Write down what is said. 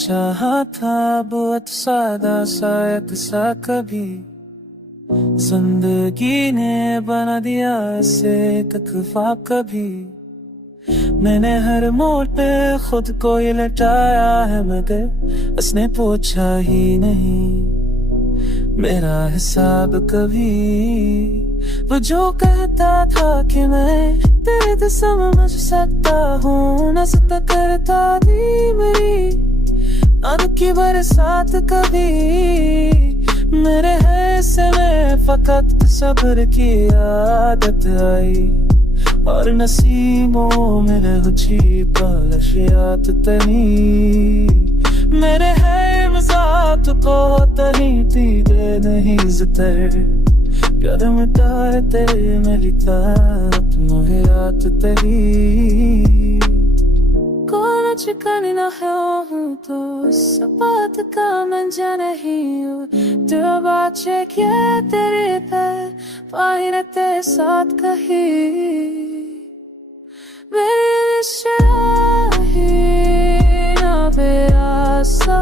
चाहा था बहुत सादा सा एक सा कभी, जिंदगी ने बना दिया इसे तकफा कभी। मैंने हर मोड़ पे खुद को ये लटाया है मगर उसने पूछा ही नहीं मेरा हिसाब कभी। वो जो कहता था कि मैं दर्द समझ सकता हूँ, न सकता करता थी मेरी आग की बरसात कभी। मेरे हिस्से में फकत सब्र की आदत आई और नसीमों में रुचि पलशियात तनी। मेरे है मजात को तनी दे नहीं जितर प्यार मिटार तेरे में लिखा अपनों याद तेरी। कौन चिकन न हूँ तो सपात का मंजा नहीं हूँ, जो बाचे क्या तेरे पे पाहिर तेरे साथ कही। मेरे शाही ना बेआसा